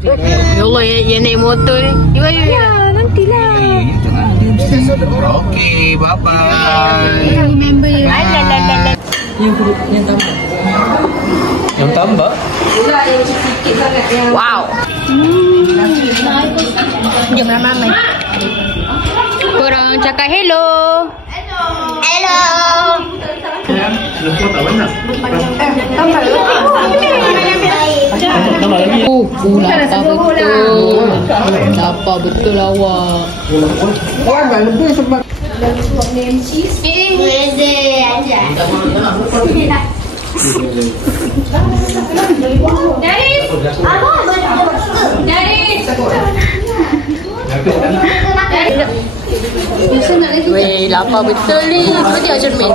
Ya Allah, yang naik motor ni. Ya, nantilah. Okay, bye-bye. Remember ya. Yang tambah. Yang tambah? Wow. Jom ramai-ramai. Korang cakap hello. Hello. Lapar betul. Lapar betul awak. Weh, lapar betul ni. Cuba tengok cermin.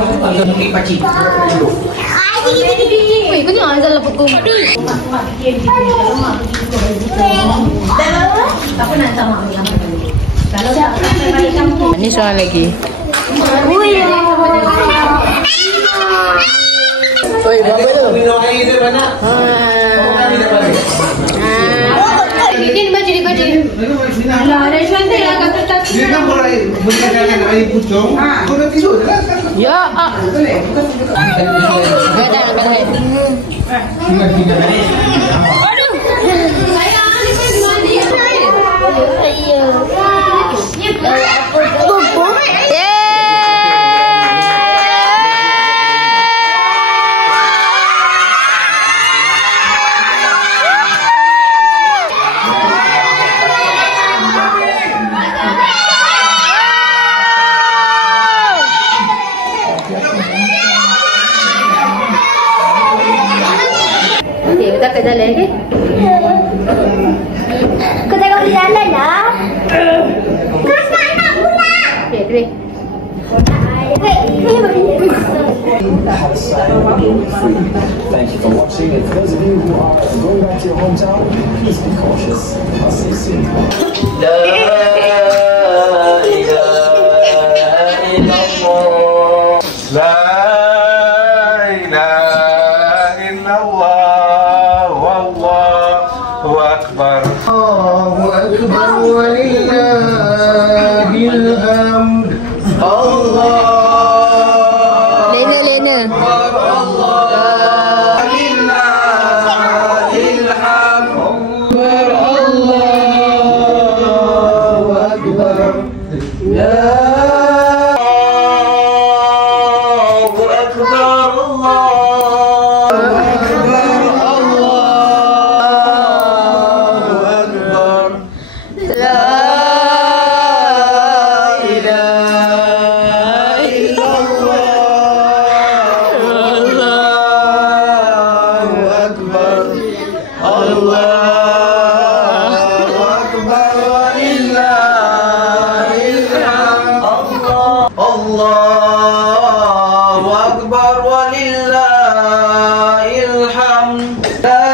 Weh, kau tengok Azal lapar kau. Ni seorang lagi. Oi, berapa tu? Minum air tu banyak. Din baju. Alah, ada cantik lah kat atas. Dia kan berkaitan air pucung. Kau dah tidur dah. Ya. Badan. Aduh. Sayang, ni saya mandi. Kita ke jalan ke? Kau tengok di jalan lah. Kau nak pula. Okey, boleh. Thank you for watching. And for those of you who are going back to your hometown, please be cautious. I'll see you soon. La ilaha illallah. La ilaha illallah. Wallahu akbar. Allahu akbar walillahil hamd. Allah. Lena. Allahu akbar walillahil hamd. La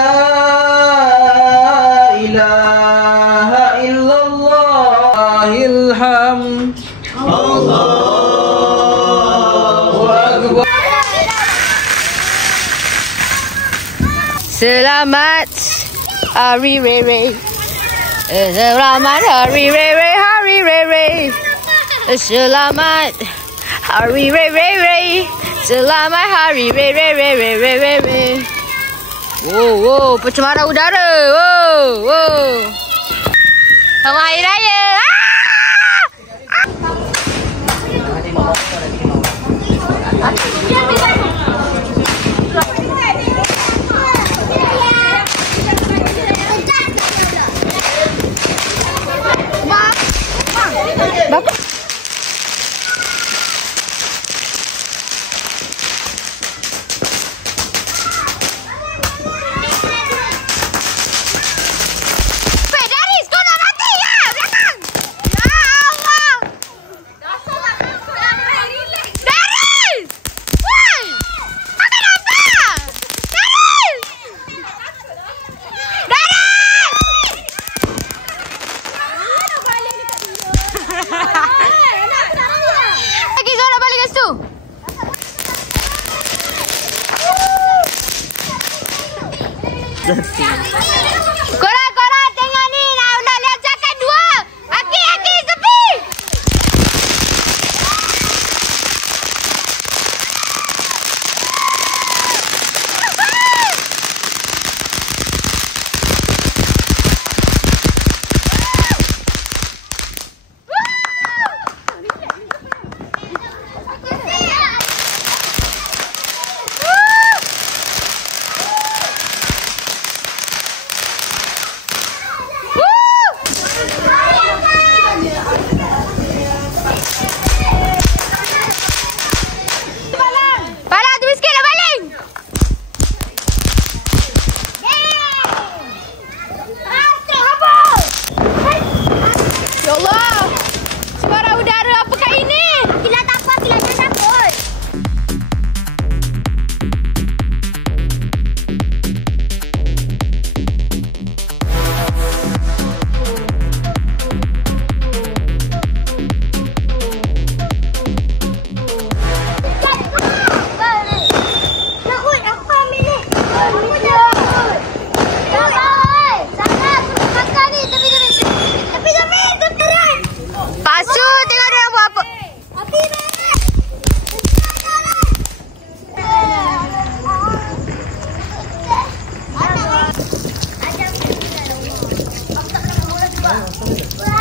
ilaha illallahil hamd. Allahu akbar. Selamat Hari Rere. Selamat Hari Rere, Hari Rere. Selamat Hari Rere. Selamat Hari Rere. Wow, pencemaran udara. Wow. Selamat Hari Raya. Bapak. Korang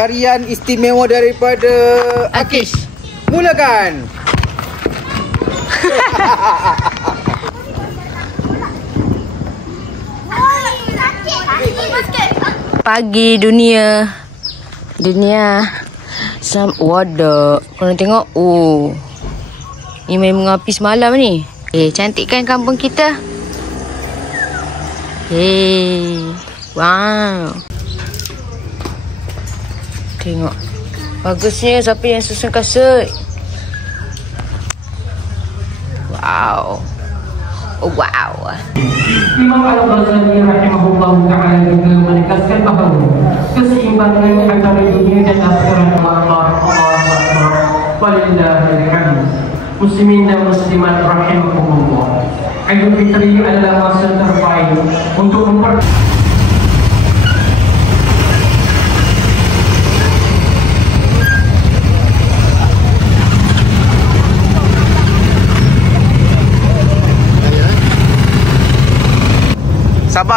Tarian istimewa daripada Akish. Mulakan. Pagi dunia. Waduh, korang tengok. Oh, ni main mengapi semalam ni. Cantik kan kampung kita? Wow. Tengok. Bagusnya siapa yang susun kasut. Wow. Oh, wow. Imam Al-Ghazali rahimahullah ta'ala juga menegaskan bahawa keseimbangan antara dunia dan akhirat Allah walillahil hamd. Muslimin dan muslimat rahimahullah, Idul Fitri adalah masa terbaik untuk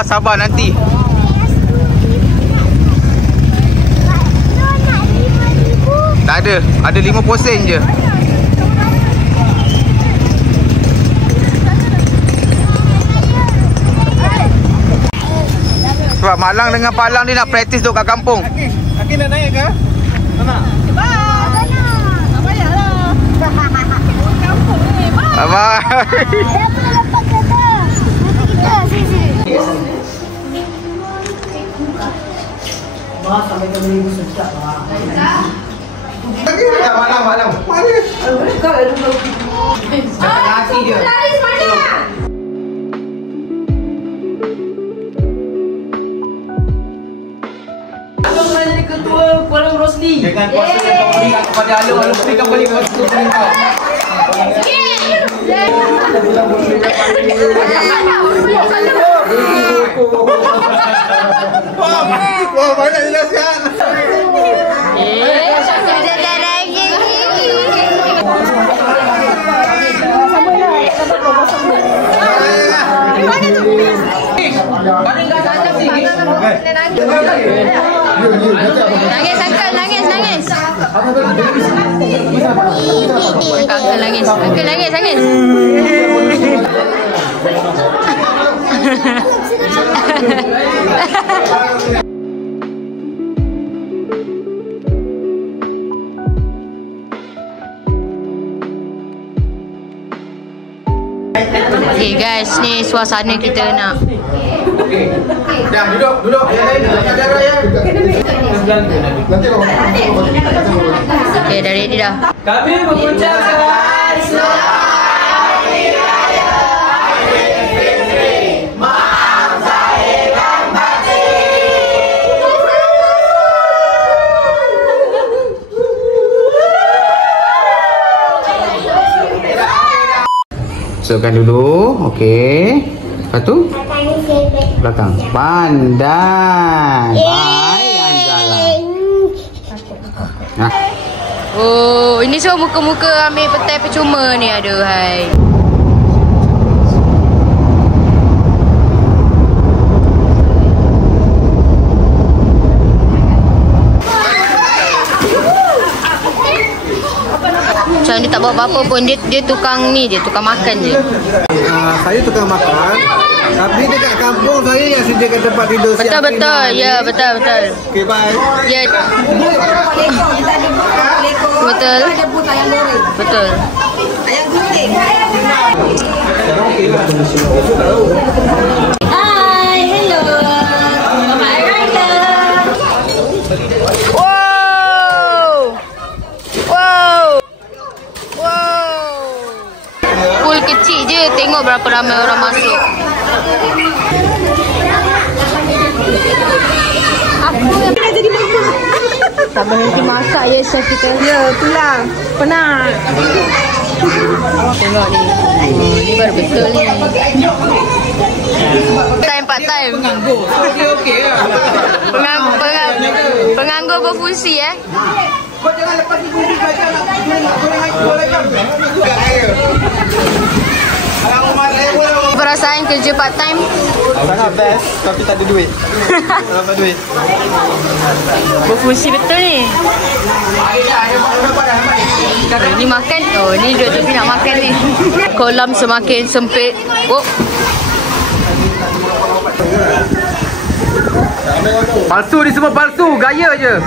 Sabar nanti. Tak ada. Ada 50 sen je. Sebab Malang dengan Palang dia nak praktis duduk kat kampung. Aki nak naik ke? Tak nak? Tak payah lah. Kampung ni. Abang. Sampai ke minggu sedap lah. Lagi tak malam. Mana? Kau ada dulu. Hati dia. Laris mana? Abang nak jadi ketua Kuala Rosli. Dengan kuasa yang kau berikan kepada Alung berikan balik kuasa tu pada kau. Wah, banyak jelaskan. Sekejap lagi. Mana tu? Paling kat sana sini. Nangis, Uncle, nangis. Uncle nangis. Okay guys, ni suasana kita nak. Dah duduk. Yang lain jangan darah ya. Okay, dah ready dah. Kami mengucapkan selamat Hari Raya Aidilfitri. Maaf zahir dan batin. Masukkan dulu. Okey. Lepas tu belakang. Pandai. Baik Anjala. Oh, ini semua muka-muka ambil petai percuma ni. Aduhai. Macam dia tak buat apa-apa pun. Dia tukang ni je, tukang makan je. Saya tukang makan. Tapi dekat kampung saya yang sediakan tempat tidur. Betul. Ya, betul. Okay, bye. Ya. Betul. Betul. Ayam guling. Hi, hello. Selamat Hari Raya. Wow. Pool kecil je, tengok berapa ramai orang masuk. Tak berhenti masak ya chef kita. Ya, itulah. Penat. Tengok ni. Ni baru betul ni. Part time. Penganggur. So dia okey lah. Penganggur berfungsi Kau jangan lepas ni bunyi belajar nak goreng ayam. Perasaan kerja part time Sangat best tapi tak ada duit. Tak dapat duit. Berfungsi betul ni. Ni makan. Oh, ni duduk tepi nak makan ni. Kolam semakin sempit. Oh. Palsu ni semua palsu. Gaya je.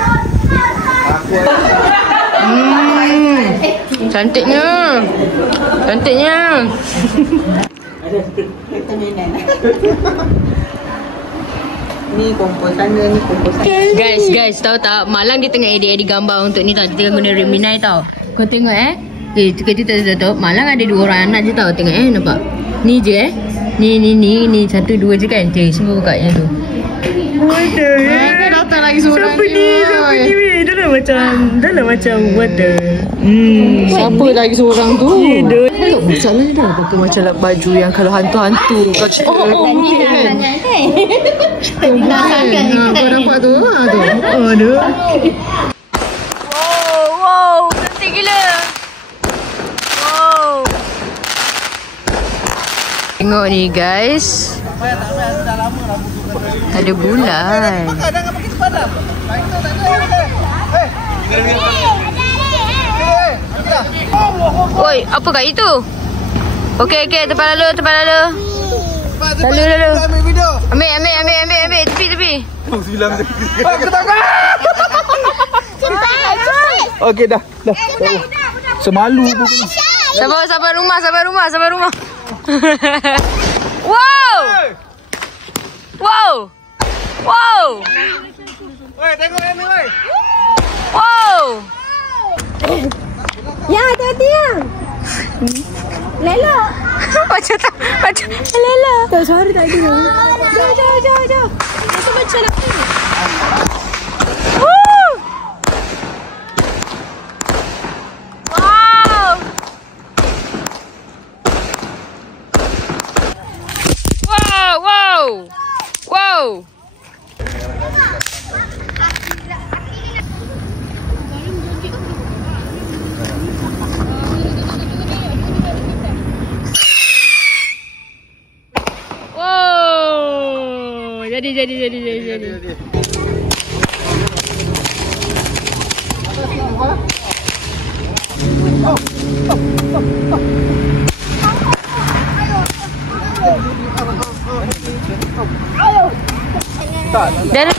Cantiknya. Cantiknya. Ni kompos sana, ni kompos sana. Guys, tahu tak? Malang dia tengah edit gambar untuk ni tau. Dia tengah guna Remini tau. Kau tengok kita tahu. Malang ada 2 orang anak je tau. Tengok nampak? Ni je Ni 1, 2 je kan? Semua buka yang tu. Dia datang lagi seorang. Siapa ni? Dah lah macam what the. Siapa lagi seorang tu? Tak masalahnya dah pakai macam baju yang kalau hantu-hantu kau cakap. Kan? Kau nampak tu? Aduh. Wow, cantik gila. Wow. Tengok ni guys. Ada bulan. Oi, apakah itu? Okey, tepat lalu. Lalu. Ambil. Tepi. Okey dah. Semalu pun. Sabar rumah. Wow. Oi, tengok ni oi. Wow. Ya, hati-hati ya. Lela. Macam Lela. Tak suara tak ada. Jauh. Itu macam apa? Wow. Jadi.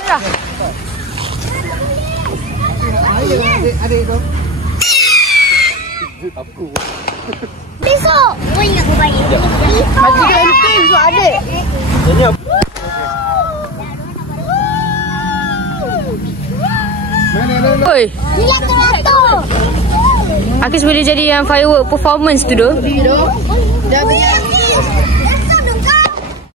Dah. Adik tu. Besok. Kau ingat aku bagi. Mati ganti besok adik. Oi. Ni lato-lato. Akis boleh jadi yang firework performance tu doh. Dah biar.